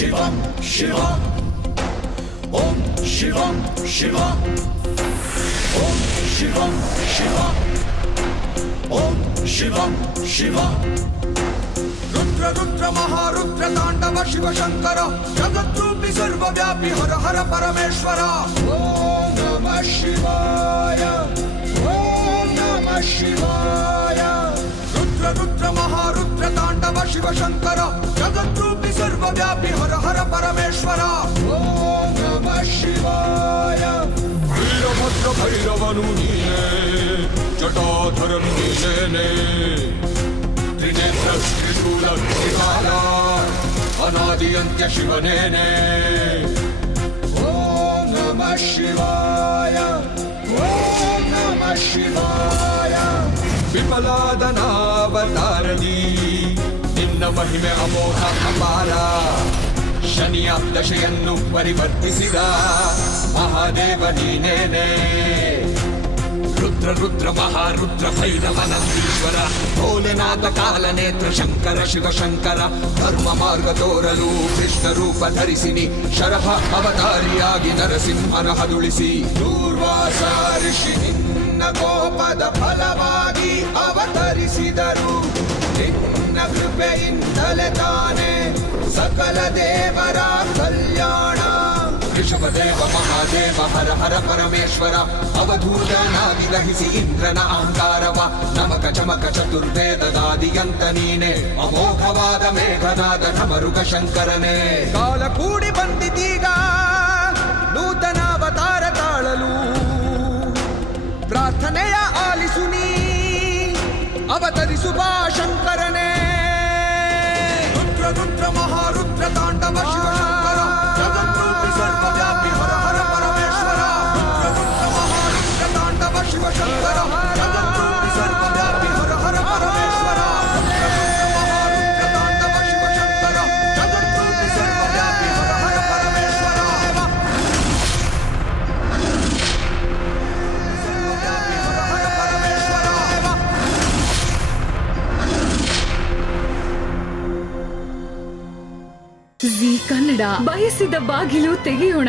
Shivam, Shiva. Om Shivam, Shiva. Om Shivam, Shiva. Om Shivam, Shiva. Rudra Rudra మహారుద్ర తాండవ శివ శంకర జగద్రూపి సర్వవ్యాపి హర హర పరమేశ్వర ఓం నమ శివాయ ఓం నమ శివ नम शिव शङ्कर जगद्रूपि सर्वव्यापि हर हर परमेश्वर ॐ नमः शिवाय वीरभद्र भैरवनुदीने जटाधरनुदीने त्रिनेत्रस्त्रिशूलत्रिकाला अनादियन्त्य शिवनेने ॐ नमः शिवाय ॐ नमः शिवाय विपलादनावतारणी ನಿನ್ನ ಮಹಿಮೆ ಅಮೋಘ ಅಪಾರ ಶನಿಯ ದಶೆಯನ್ನು ಪರಿವರ್ತಿಸಿದ ಮಹಾದೇವ ನೀನೇನೆ. ರುದ್ರ ರುದ್ರ ಮಹಾರುದ್ರ ಭೈರವನ ಈಶ್ವರ ಭೋಲೆನಾಥ ಕಾಲನೇತ್ರ ಶಂಕರ ಶಿವಶಂಕರ ಧರ್ಮ ಮಾರ್ಗ ತೋರಲು ಕೃಷ್ಣ ರೂಪ ಧರಿಸಿನಿ. ಶರಭ ಅವತಾರಿಯಾಗಿ ನರಸಿಂಹನ ಹದುಳಿಸಿ. ದೂರ್ವಾಸ ಋಷಿ ನಿನ್ನ ಕೋಪದ ಫಲವಾಗಿ ಅವತರಿಸಿದರು. ಕೃಪೆಯಿಂದಲೇ ತಾನೇ ಸಕಲ ದೇವರ ಕಲ್ಯಾಣ. ಋಷಭದೇವ ಮಹಾದೇವ ಹರ ಹರ ಪರಮೇಶ್ವರ ಅವಧೂತನಾಗಿ ದಹಿಸಿ ಇಂದ್ರನ ಅಹಂಕಾರವ. ನಮಕ ಚಮಕ ಚತುರ್ವೇದದಾದಿಯಂತ ನೀನೆ ಅಮೋಘವಾದ ಮೇಘನಾದ ನಮರುಗ ಶಂಕರನೇ. ಕಾಲ ಕೂಡಿ ಬಂದಿದ್ದೀಗ ನೂತನ ಅವತಾರ ತಾಳಲು. ಪ್ರಾರ್ಥನೆಯ ಆಲಿಸು ನೀ ಅವತರಿಸು ಬಾ ಶಂಕರನೇ. ಜಿ ಕನ್ನಡ ಬಯಸಿದ ಬಾಗಿಲು ತೆಗೆಯೋಣ.